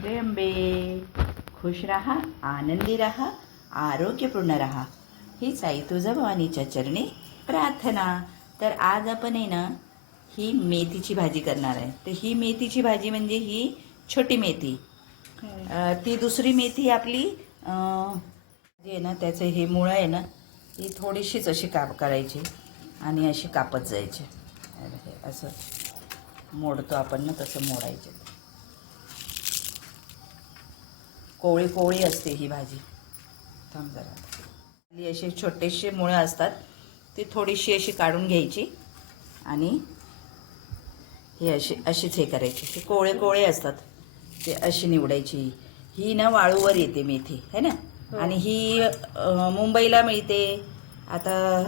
त्र्यंबे. खुश रहा, आनंदी रहा, आरोग्यपूर्ण रहा, हीच आई तुझं भवानीच्या चरणी प्रार्थना. तर आज आपण आहे ना ही मेथीची भाजी करणार आहे. तर ही मेथीची भाजी म्हणजे ही छोटी मेथी. ती दुसरी मेथी आपली जी आहे ना त्याचे हे मुळं आहे ना ती थोडीशीच अशी करायची आणि अशी कापत जायची. हे असं मोडतो आपण ना तसं मोडायचे. कोवळी कोवळी असते ही भाजी. थांब जरा. असे छोटेसे मुळं असतात ती थोडीशी अशी काढून घ्यायची आणि हे अशीच हे करायची. हे कोवळे कोवळे असतात ते अशी निवडायची. ही ना वाळूवर येते मेथी है ना. आणि ही मुंबईला मिळते. आता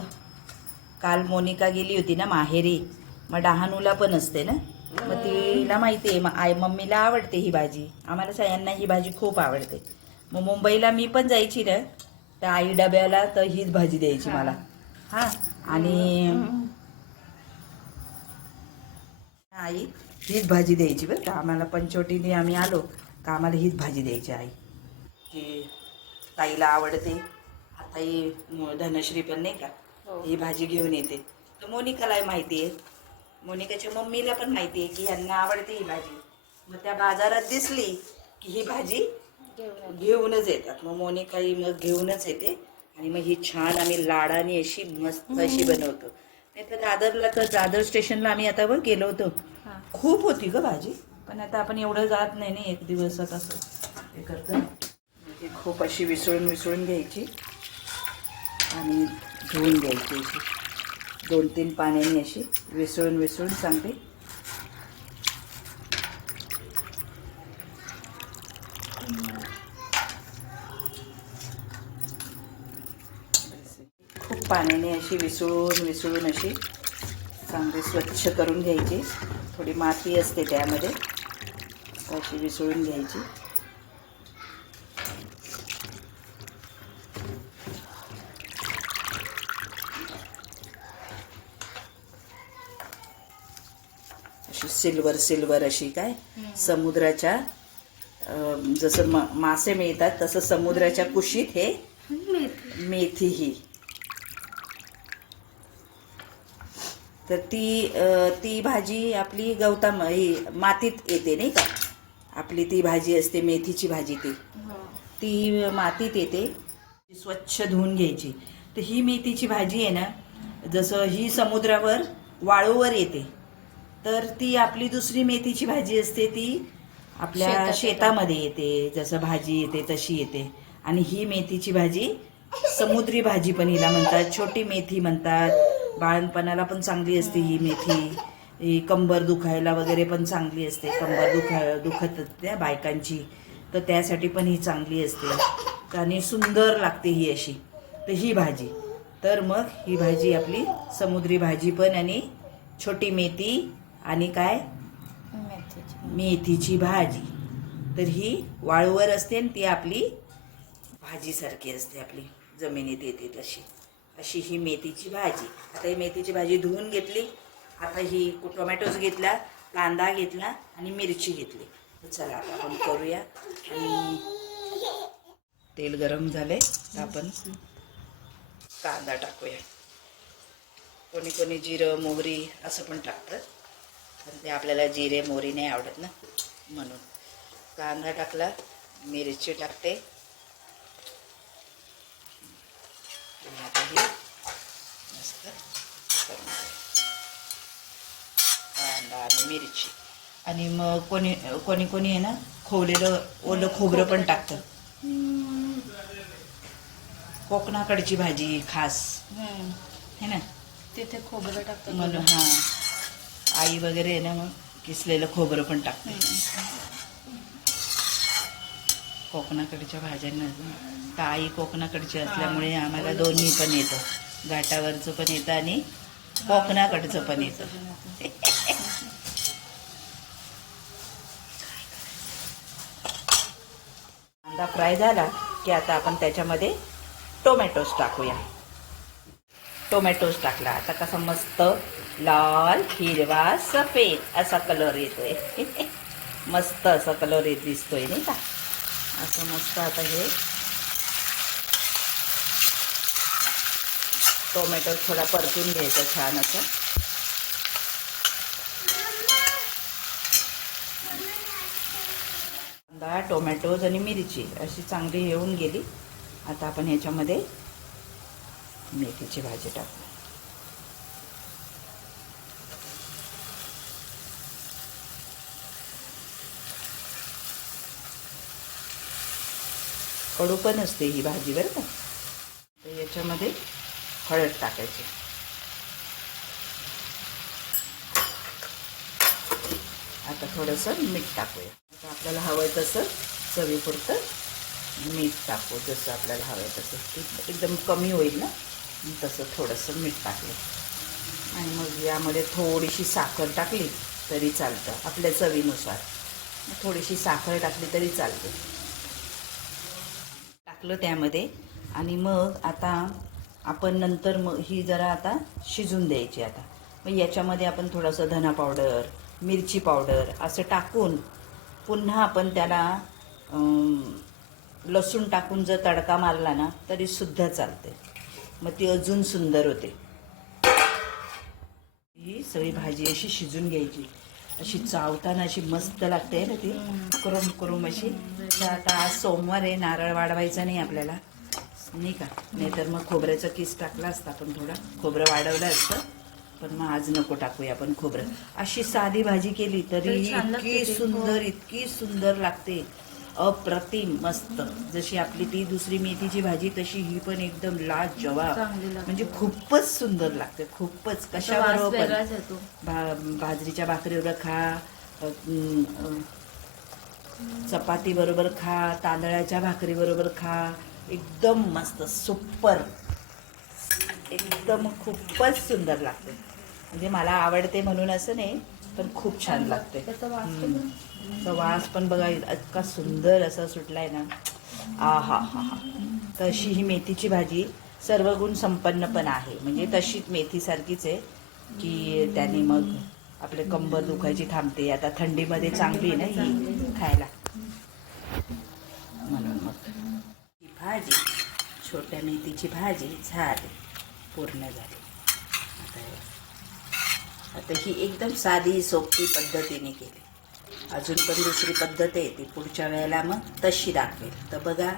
काल मोनिका गेली होती ना माहेरी, मग डहाणूला पण असते ना. मग तिला माहिती आहे, मग मम्मीला आवडते ही भाजी. आम्हाला सगळ्यांना ही भाजी खूप आवडते. मग मुंबईला मी पण जायची ना तर आई डब्याला तर हीच भाजी द्यायची मला. हां. आणि आई हीच भाजी द्यायची बरं का. आम्हाला पंचवटीने आम्ही आलो का आम्हाला हीच भाजी द्यायची आई. की ताईला आवडते. आता ही धनश्री पण नाही का ही भाजी घेऊन येते. तर मोनिकाला माहिती आहे, मोनिकाच्या मम्मीला पण माहिती आहे की ह्यांना आवडते ही भाजी. मग त्या बाजारात दिसली की ही भाजी घेऊनच येतात. मग मोनिका ही मग घेऊनच येते आणि मग ही छान आम्ही लाडाने अशी मस्त अशी बनवतो. नाही तर दादरला तर दादर स्टेशनला आम्ही आता बघ गेलो होतो, खूप होती ग भाजी. पण आता आपण एवढं जात नाही ना एक दिवसात असं हे करतो. ही खूप अशी विसळून घ्यायची आणि धुवून घ्यायची. अशी 2-3 पाण्याने अशी विसळून चांगली. खूप पाण्याने अशी विसळून अशी चांगली स्वच्छ करून घ्यायची. थोडी माती असते त्यामध्ये, अशी विसळून घ्यायची. अशी सिल्वर अशी काय समुद्राच्या जसं मासे मिळतात तसं समुद्राच्या कुशीत हे मेथी ही. तर ती भाजी आपली ही मातीत येते नाही का. आपली ती भाजी असते मेथीची भाजी ती मातीत येते. स्वच्छ धुवून घ्यायची. तर ही मेथीची भाजी आहे ना जसं ही समुद्रावर वाळूवर येते, तर ती आपली दुसरी मेथीची भाजी असते ती आपल्या शेतामध्ये येते. जसं भाजी येते तशी येते. आणि ही मेथीची भाजी समुद्री भाजी पण हिला म्हणतात, छोटी मेथी म्हणतात. बाळणपणाला पण चांगली असते ही मेथी. ही कंबर दुखायला वगैरे पण चांगली असते. कंबर दुखत त्या बायकांची, तर त्यासाठी पण ही चांगली असते आणि सुंदर लागते ही अशी. तर ही भाजी, तर मग ही भाजी आपली समुद्री भाजी पण आणि छोटी मेथी आणि काय मेथीची भाजी. तर ही वाळूवर असते आणि ती आपली भाजीसारखी असते, आपली जमिनीत येते अशी ही मेथीची भाजी. आता ही मेथीची भाजी धुवून घेतली. आता ही टोमॅटोज घेतला, कांदा घेतला आणि मिरची घेतली. चला आता आपण करूया. आणि तेल गरम झाले तर आपण कांदा टाकूया. कोणी जिरं मोहरी असं पण टाकतं, पण ते आपल्याला जिरे मोहरी नाही आवडत ना, म्हणून कांदा टाकला. मिरची टाकते. मस्त कांदा आणि मिरची. आणि मग कोणी आहे ना खोवलेलं ओलं खोबरं पण टाकतं. कोकणाकडची भाजी खास है ना, तिथे खोबरं टाकतं म्हणून. हां, आई वगैरे आहे ना मग किसलेलं खोबरं पण टाकते. कोकणाकडच्या भाज्यांना तर आई कोकणाकडची असल्यामुळे आम्हाला दोन्ही पण येतं. घाटावरचं पण येतं आणि कोकणाकडचं पण येतं. कांदा फ्राय झाला की आता आपण त्याच्यामध्ये टोमॅटोज टाकूया. टोमॅटोज टाकला. आता कसा मस्त लाल हिरवा सफेद असा कलर येतोय. मस्त असा कलर येत दिसतोय नाही का. असं मस्त आता हे टोमॅटो थोडा परतून घ्यायचा छान असं. कांदा, टोमॅटोज आणि मिरची अशी चांगली येऊन गेली. आता आपण ह्याच्यामध्ये मेथीची भाजी टाकू. कडू पण असते ही भाजी बरं का. तर याच्यामध्ये हळद टाकायची. आता थोडंसं मीठ टाकूया. आता आपल्याला हवं आहे तसं चवीपुरतं मीठ टाकू. जसं आपल्याला हवं आहे तसं. एकदम कमी होईल ना तसं थोडंसं मीठ टाकलं. आणि मग यामध्ये थोडीशी साखर टाकली तरी चालतं, आपल्या चवीनुसार. थोडीशी साखर टाकली तरी चालते. टाकलं त्यामध्ये. आणि मग आता आपण नंतर मग ही जरा आता शिजून द्यायची. आता मग याच्यामध्ये आपण थोडंसं धना पावडर, मिरची पावडर असं टाकून पुन्हा आपण त्याला लसूण टाकून जर तडका मारला ना तरीसुद्धा चालते. मग ती अजून सुंदर होते. ही सगळी भाजी अशी शिजून घ्यायची. अशी चावताना अशी मस्त लागते ना ती, करून करून अशी. तर आता आज सोमवार आहे, नारळ वाढवायचा नाही आपल्याला नाही का. नाहीतर मग खोबऱ्याचा किस टाकला असता, पण थोडा खोबरं वाढवलं असतं. पण मग आज नको टाकूया आपण खोबरं. अशी साधी भाजी केली तरी इतकी सुंदर, इतकी सुंदर लागते. अप्रतिम मस्त. जशी आपली ती दुसरी मेथीची भाजी तशी ही पण एकदम लाजवाब. म्हणजे खूपच सुंदर लागते. खूपच कशाबरोबर पण. बाजरीच्या भाकरीवर खा, चपाती बरोबर खा, तांदळाच्या भाकरी बरोबर खा. एकदम मस्त सुपर. एकदम खूपच सुंदर लागते. म्हणजे मला आवडते म्हणून असं नाही, पण खूप छान लागते. त्याचा वास पण बघा इतका सुंदर असा सुटलाय ना. आ हा हा हा. तशी ही मेथीची भाजी सर्व गुण संपन्न पण आहे. म्हणजे तशीच मेथीसारखीच आहे की त्याने मग आपले कंबर दुखायची थांबते. आता थंडीमध्ये चांगली आहे ना ही खायला. म्हणून मग ही भाजी, छोट्या मेथीची भाजी झाली, पूर्ण झाली. आता ही एकदम साधी सोपी पद्धतीने केली. अजून पण दुसरी पद्धत आहे, ती पुढच्या वेळेला मग तशी दाखवेल. तर बघा,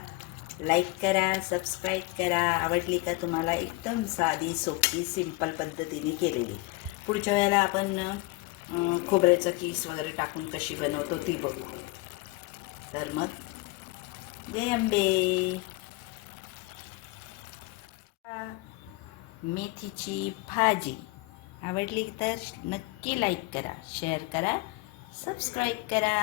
लाईक करा, सबस्क्राईब करा. आवडली का तुम्हाला? एकदम साधी सोपी सिंपल पद्धतीने केलेली. पुढच्या वेळेला आपण खोबऱ्याचा किस वगैरे टाकून कशी बनवतो ती बघू. तर मग जय अंबे. मेथीची भाजी आवडली तर नक्की लाईक करा, शेअर करा, सबस्क्राईब करा.